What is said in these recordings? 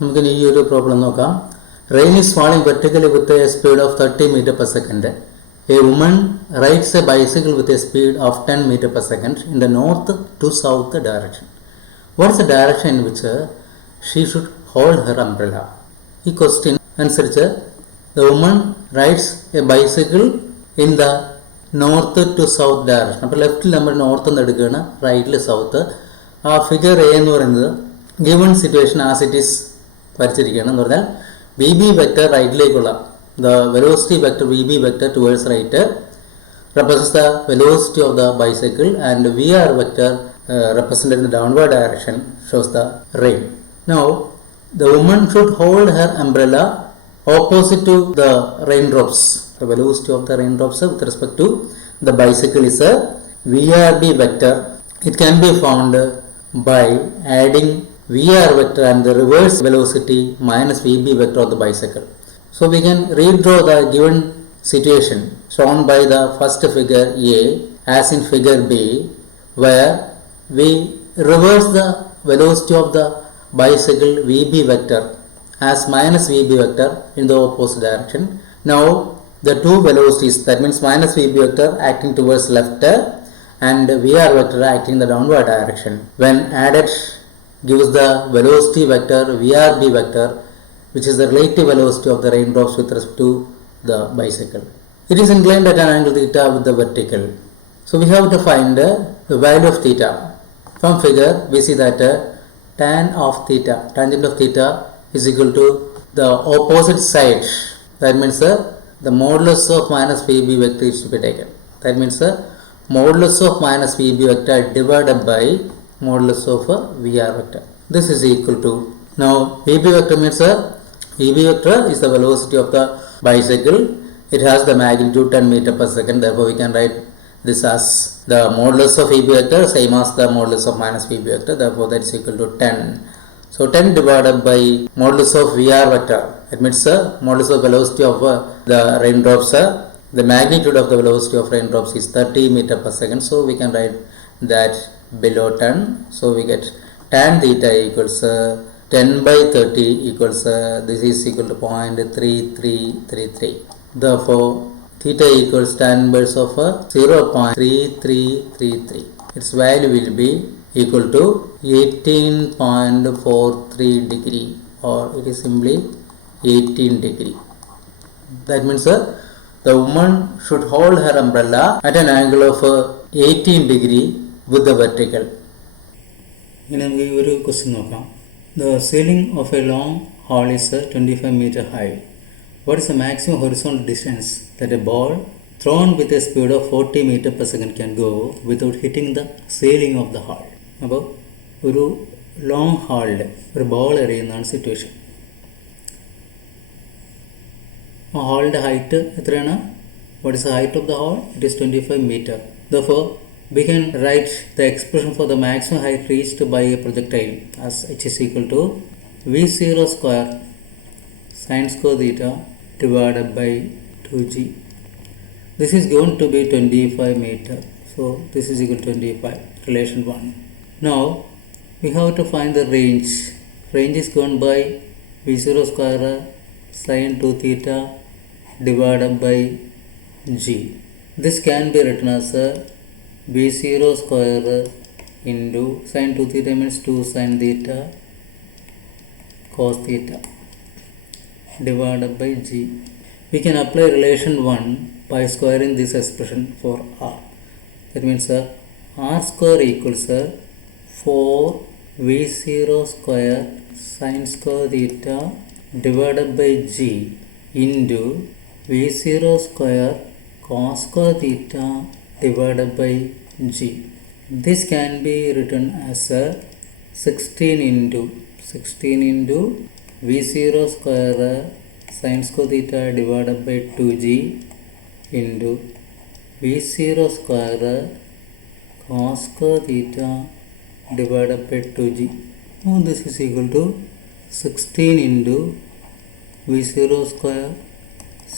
നമുക്ക് ഈ ഒരു പ്രോബ്ലം നോക്കാം. Rain is falling vertically with a speed of 30 meter per second. A woman rides a bicycle with a speed of 10 meter per second in the north to south direction. What is the direction in which she should hold her umbrella? ഈ question അനുസരിച്ച് the woman rides a bicycle in the north to south direction. അപ്പോൾ ലെഫ്റ്റിൽ നമ്മൾ north എന്ന് എടുക്കുകയാണ്, റൈറ്റിൽ south. ആ figure A എന്ന് പറയുന്നത് given situation as it is വരച്ചിരിക്കുകയാണ്. എന്ന് പറഞ്ഞാൽ വി ബി വെക്ടർ റൈറ്റിലേക്കുള്ള the velocity vector VB vector towards right represents the velocity of the bicycle, and VR vector represented in the downward direction shows the rain. Now the woman should hold her umbrella opposite to the raindrops. The velocity of the raindrops with respect to the bicycle is a VRB vector. It can be found by adding VR vector and the reverse velocity minus VB vector of the bicycle. So we can redraw the given situation shown by the first figure A as in figure B, where we reverse the velocity of the bicycle VB vector as minus VB vector in the opposite direction. Now the two velocities, that means minus VB vector acting towards left and VR vector acting in the downward direction, when added gives the velocity vector VRB vector, which is the relative velocity of the raindrops with respect to the bicycle. It is inclined at an angle theta with the vertical. So we have to find the value of theta. From figure we see that tan of theta, tangent of theta is equal to the opposite side. That means the modulus of minus VB vector is to be taken. That means modulus of minus VB vector divided by modulus of VR vector. This is equal to, now VB vector means VB vector is the velocity of the bicycle. It has the magnitude 10 meter per second. Therefore, we can write this as the modulus of VB vector same as the modulus of minus VB vector. Therefore, that is equal to 10. So, 10 divided by modulus of VR vector. It means modulus of velocity of the raindrops. The magnitude of the velocity of raindrops is 30 meter per second. So, we can write that below 10. So, we get tan theta equals 10 by 30 equals this is equal to 0.3333. Therefore, theta equals tan inverse of 0.3333. Its value will be equal to 18.43 degree, or it is simply 18 degree. That means the woman should hold her umbrella at an angle of 18 degree with the vertical. ഇനി നമുക്ക് ഈ ഒരു question നോക്കാം. The ceiling of a long hall is 25 meter high. What is the maximum horizontal distance that a ball thrown with a speed of 40 meter per second can go without hitting the ceiling of the hall? അപ്പോൾ ഒരു long ഹാളിൽ ഒരു ball എറിയുന്നതാണ് situation. ആ ഹാളിൻ്റെ height എത്രയാണ്? What is the height of the hall? It is 25 meter. Therefore, we can write the expression for the maximum height reached by a projectile as h is equal to v0 square sin square theta divided by 2g. This is going to be 25 meter. So this is equal to 25, relation 1. Now we have to find the range. Range is given by v0 square sin 2 theta divided by g. This can be written as b0 square into sin 2 theta means 2 sin theta cos theta divided by g. We can apply relation 1 by squaring this expression for r. That means r square equals 4 v0 square sin square theta divided by g into v0 square cos square theta divided by g. This can be written as 16 into v0 square sin square theta divided by 2g into v0 square cos square theta divided by 2g. Now this is equal to 16 into v0 square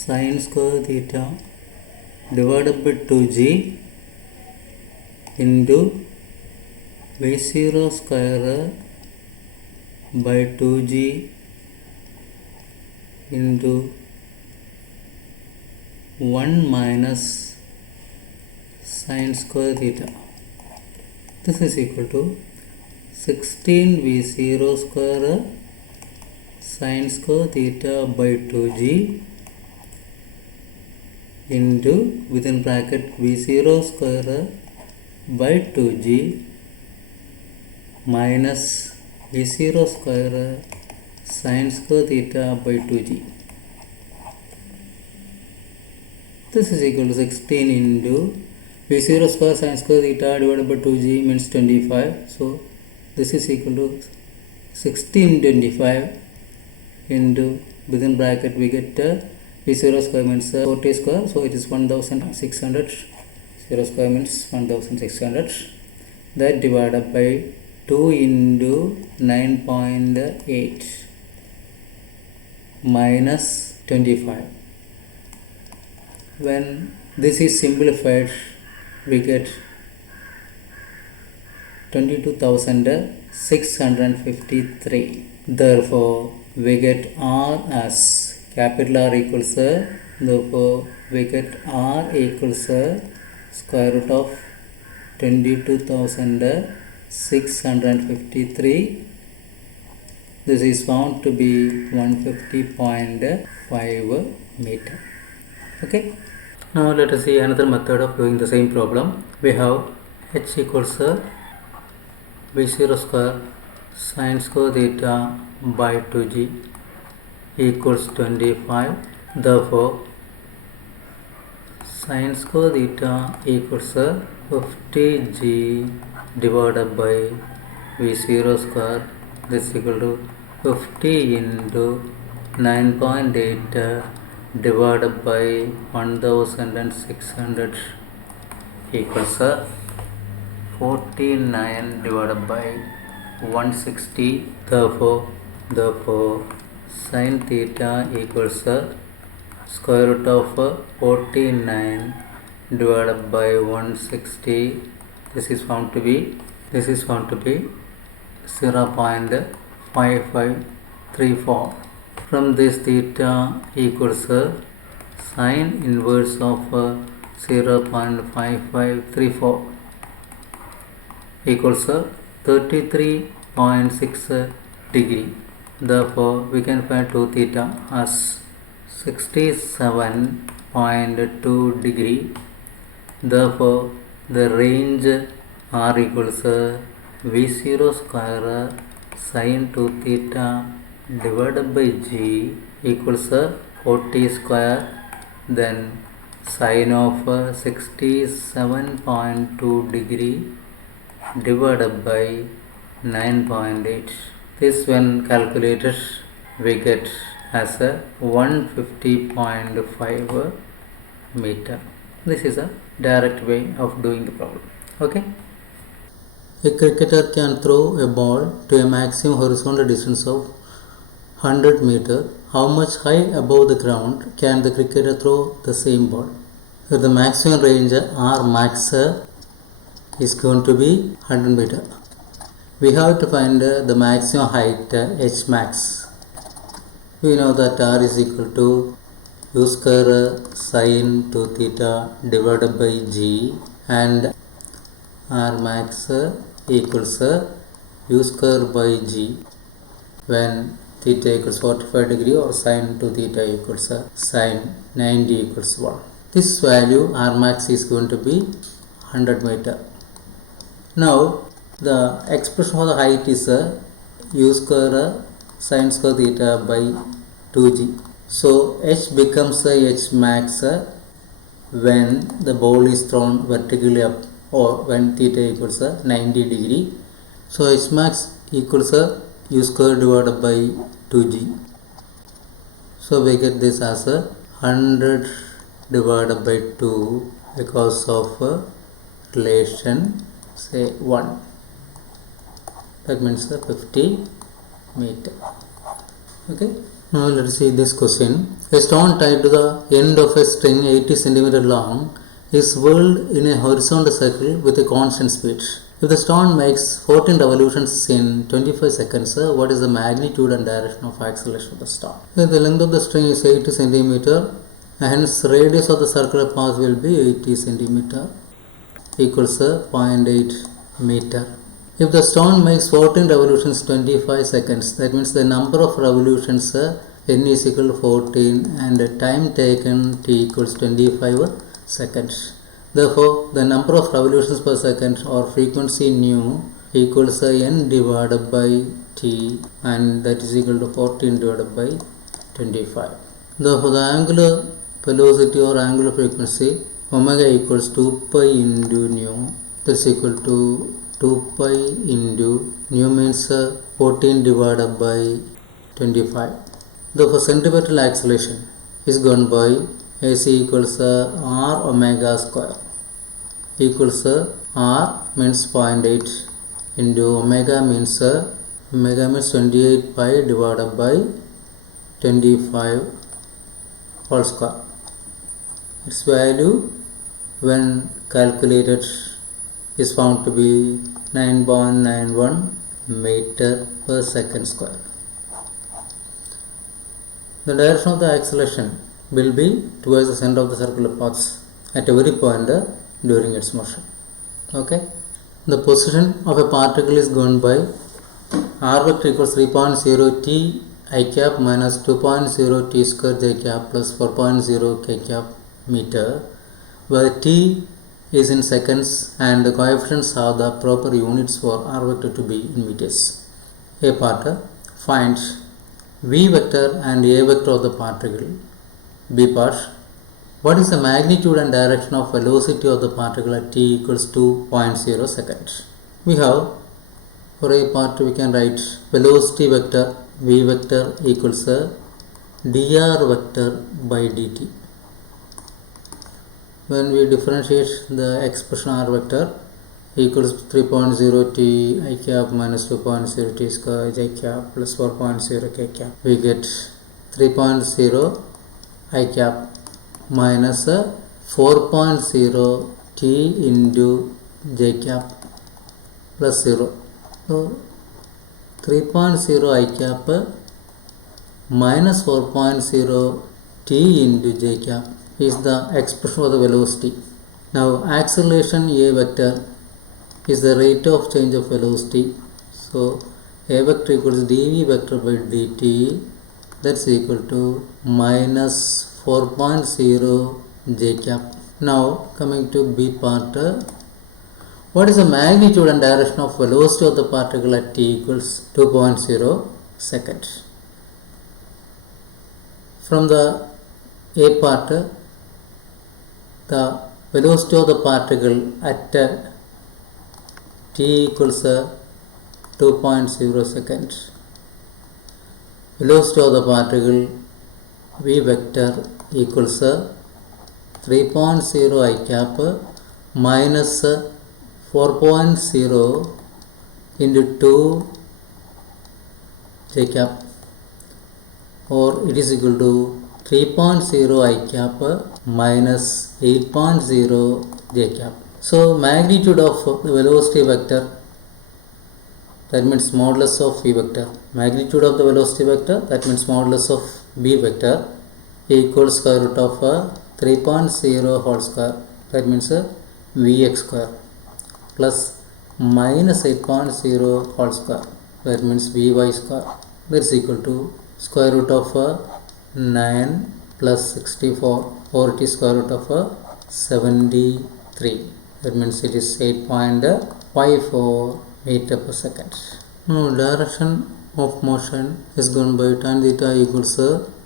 sin square theta divided by 2g into v0 square by 2g into 1 minus sine square theta. This is equal to 16 V0 square sine square theta by 2g into within bracket V0 square by 2g minus V0 square sine square theta by 2g. This is equal to 16 into V0 square sine square theta divided by 2g means 25. So this is equal to 1625 into within bracket we get V0 square means 40 square, so it is 1600. 0 square means 1600. That divided by 2 into 9.8 minus 25. When this is simplified, we get 22,653. Therefore, we get R as capital R equals therefore we get R equals square root of 22,653. This is found to be 150.5 meter. Okay. Now let us see another method of doing the same problem. We have h equals V0 square sine square theta by 2g equals 25. Therefore, sine square theta equals 50g divided by V0 square. This is equal to 50 into 9.8 divided by 1600 equals 49 divided by 160. Therefore sin theta equals square root of 49 divided by 160. This is found to be 0.5534. From this, theta equals sine inverse of 0.5534 equals 33.6 degree. Therefore, we can find 2 theta as 67.2 degree. Therefore, the range R equals V0 square sin 2 theta divided by g equals 40 square, then sin of 67.2 degree divided by 9.8. This when calculated we get as a 150.5 meter. This is a direct way of doing the problem. Okay. A cricketer can throw a ball to a maximum horizontal distance of 100 meter. How much high above the ground can the cricketer throw the same ball? So the maximum range R max is going to be 100 meter. We have to find the maximum height h max. We know that R is equal to u square sin 2 theta divided by g, and R max equals u square by g when theta equals 45 degree or sin 2 theta equals sin 90 equals 1. This value R max is going to be 100 meter. Now the expression for the height is u square sin square theta by 2g. So h becomes h max when the ball is thrown vertically up or when theta equals 90 degree. So h max equals u square divided by 2g. So we get this as 100 divided by 2 because of relation say 1. That means 50 meter. Okay. Now let us see this question. A stone tied to the end of a string 80 cm long is whirled in a horizontal circle with a constant speed. If the stone makes 14 revolutions in 25 seconds, what is the magnitude and direction of acceleration of the stone? If the length of the string is 80 centimeter, hence radius of the circular path will be 80 centimeter equals 0.8 meter. If the stone makes 14 revolutions 25 seconds, that means the number of revolutions n is equal to 14 and time taken t equals 25 seconds. Therefore, the number of revolutions per second or frequency nu equals n divided by t, and that is equal to 14 divided by 25. Therefore, the angular velocity or angular frequency omega equals 2 pi into nu, that's equal to 2 pi into nu means 14 divided by 25. Therefore, centripetal acceleration is given by AC equals r omega square equals r means 0.8 into omega means 28 pi divided by 25 whole square. Its value when calculated is found to be 9.91 meter per second square. The direction of the acceleration will be towards the center of the circular paths at every point during its motion. Okay. The position of a particle is given by r vector equals 3.0 t I cap minus 2.0 t square j cap plus 4.0 k cap meter, where t is in seconds and the coefficients have the proper units for r vector to be in meters. A part finds v vector and a vector of the particle. B part, what is the magnitude and direction of velocity of the particle at t equals 2.0 seconds? We have, for a part we can write velocity vector v vector equals dr vector by dt. When we differentiate the expression r vector equals 3.0 t I cap minus 2.0 t square j cap plus 4.0 k cap, we get 3.0 I cap minus 4.0 t into j cap plus 0. So 3.0 I cap minus 4.0 t into j cap is the expression of the velocity. Now acceleration a vector is the rate of change of velocity. So a vector equals dv vector by dt, that's equal to minus 4.0 j cap. Now coming to B part, what is the magnitude and direction of velocity of the particle at t equals 2.0 seconds? From the A part, the velocity of the particle at t equals 2.0 seconds. Velocity of the particle v vector equals 3.0 I cap minus 4.0 into 2 j cap, or it is equal to 3.0 I cap minus 8.0 j cap. So magnitude of the velocity vector, that means modulus of v vector, magnitude of the velocity vector, that means modulus of b vector, equals square root of 3.0 whole square, that means vx square, plus minus 8.0 whole square, that means vy square, that is equal to square root of 9 plus 64, or it is square root of 73, that means it is 8.54 meter per second. Now direction of motion is given by tan theta equals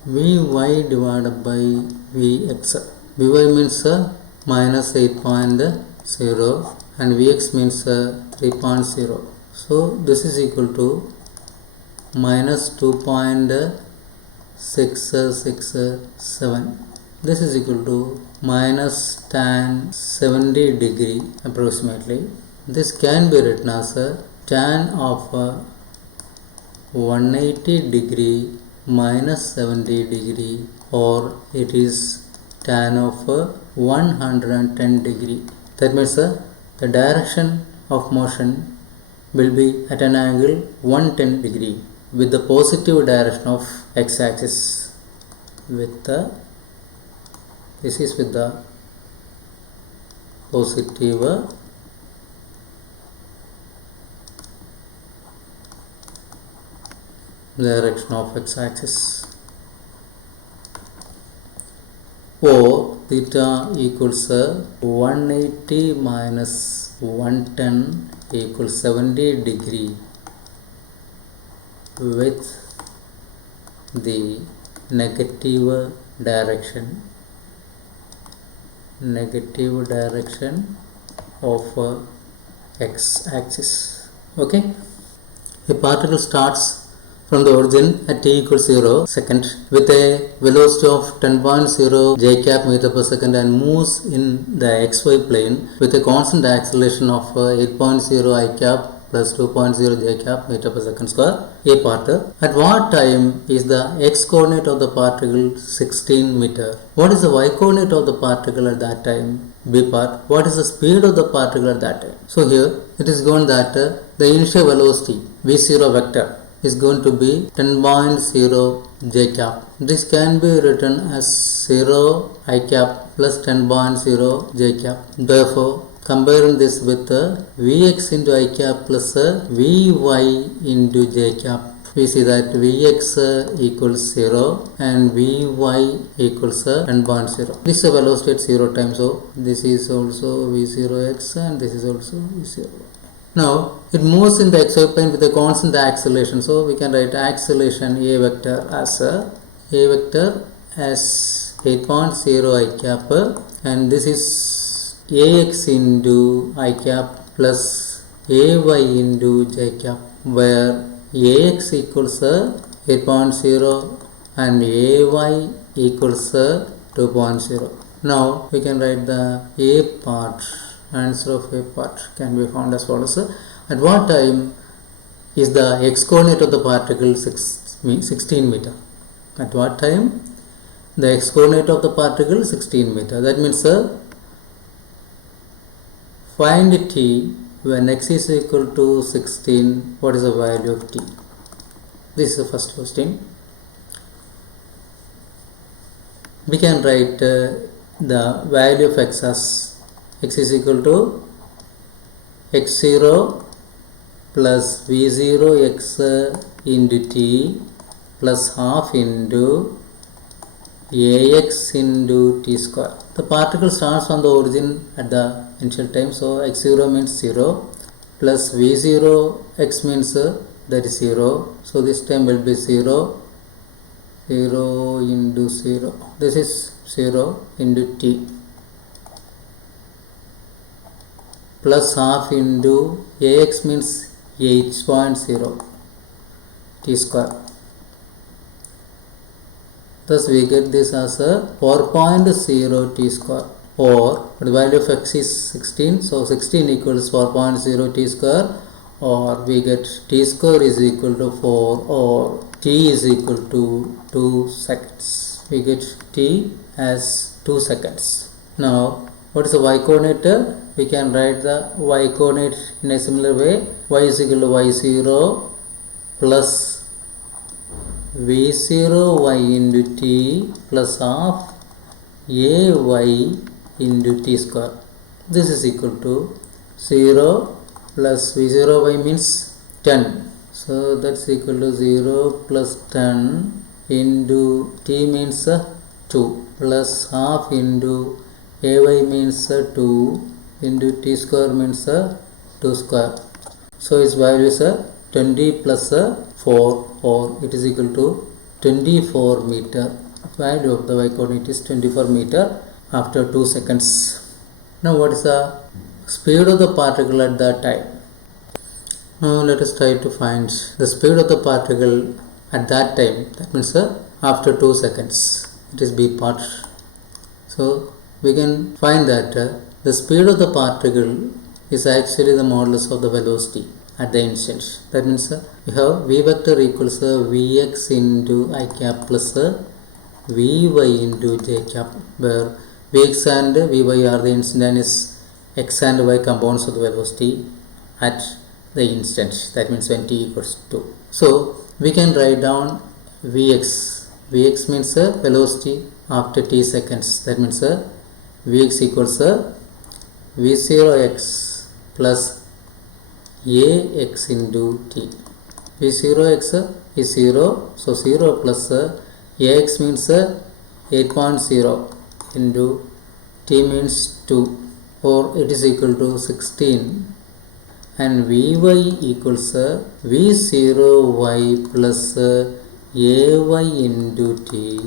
vy divided by vx. Vy means minus 8.0 and vx means 3.0. So this is equal to minus 2.667. This is equal to minus tan 70 degree approximately. This can be written as tan of 180 degree minus 70 degree, or it is tan of 110 degree. That means the direction of motion will be at an angle 110 degree with the positive direction of x-axis. This is with the positive direction of x-axis. Or theta equals 180 minus 110 equals 70 degree with the negative direction of x-axis. Okay, a particle starts from the origin at t equals 0 second with a velocity of 10.0 j cap meter per second and moves in the xy plane with a constant acceleration of 8.0 I cap plus 2.0 j cap meter per second square. A part. At what time is the x coordinate of the particle 16 meter? What is the y coordinate of the particle at that time? B part. What is the speed of the particle at that time? So here it is given that the initial velocity v0 vector is going to be 10.0 j cap. This can be written as 0 I cap plus 10.0 j cap. Therefore, comparing this with Vx into I cap plus Vy into j cap, we see that Vx equals 0 and Vy equals 10.0. This is a velocity at 0 time, so this is also V0x and this is also V0. Now it moves in the xy plane with a constant acceleration, so we can write acceleration A vector as 8.0 I cap, and this is Ax into I cap plus Ay into j cap, where Ax equals 8.0 and Ay equals 2.0. Now we can write the A part. Answer of A part can be found as follows. At what time is the x coordinate of the particle 16 meter? At what time the x coordinate of the particle 16 meter? That means find t when x is equal to 16. What is the value of t? This is the first question. We can write the value of x as x is equal to x0 plus v0 x into t plus half into ax into t square. The particle starts from the origin at the initial time, so x0 means 0 plus v0 x means that is 0, so this time will be 0 into 0. This is 0 into t plus half into ax means 8.0 t square. Thus we get this as a 4.0 t square, or the value of x is 16, so 16 equals 4.0 t square, or we get t square is equal to 4, or t is equal to 2 seconds. We get t as 2 seconds. Now what is the y coordinate? We can write the y coordinate in a similar way. Y is equal to y0 plus v0 y into t plus half ay into t square. This is equal to 0 plus v0 y means 10. So that's equal to 0 plus 10 into t means 2 plus half into ay means 2 into t square means 2 square. So its value is 20 plus 4, or it is equal to 24 meter. Value of the y coordinate is 24 meter after 2 seconds. Now what is the speed of the particle at that time? Now let us try to find the speed of the particle at that time. That means after 2 seconds. It is B part. So we can find that the speed of the particle is actually the modulus of the velocity at the instant. That means we have v vector equals vx into I cap plus vy into j cap, where vx and vy are the instantaneous x and y components of the velocity, at the instant, that means when t equals to 2. So we can write down Vx. Vx means velocity after t seconds, that means Vx equals V0x plus Ax into t. V0x is 0, so 0 plus Ax means 8.0 into t means 2, or it is equal to 16, and Vy equals V0y plus Ay into t,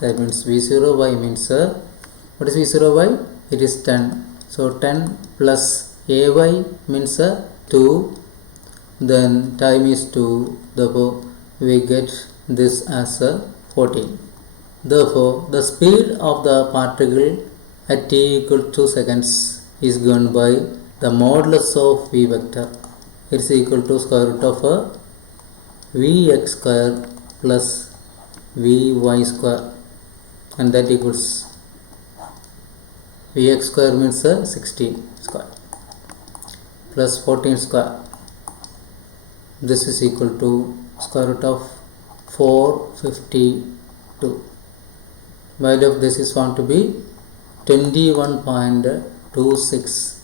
that means V0y means what is V0y? It is 10, so 10 plus Ay means 2, then time is 2, therefore we get this as 14. Therefore the speed of the particle at t equal to 2 seconds is given by the modulus of v vector. It is equal to square root of vx square plus vy square, and that equals vx square means 16 square plus 14 square. This is equal to square root of 452. Value of this is found to be 21.26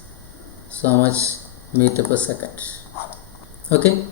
so much meter per second. Okay.